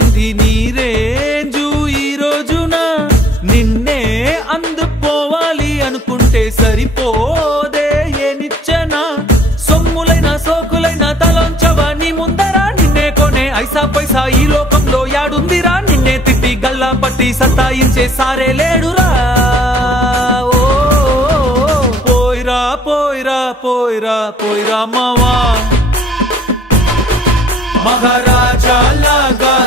మారింది నీ రేంజు ఈ రోజున నిన్నే అందుకోవాలి అనుకుంటే సరిపోదే ఏ నిచ్చెన సొమ్ములైన సోకులైన తలంచవా నీ ముందరా నిన్నే కొనే ఐసా పైసా ఈ లోకంలో యాడుందిరా నిన్నే తిట్టి గల్లా పట్టి సతాయించే సారే లేడురా పోయిరా పోయిరా పోయిరా పోయిరా మావా మహారాజా లాగా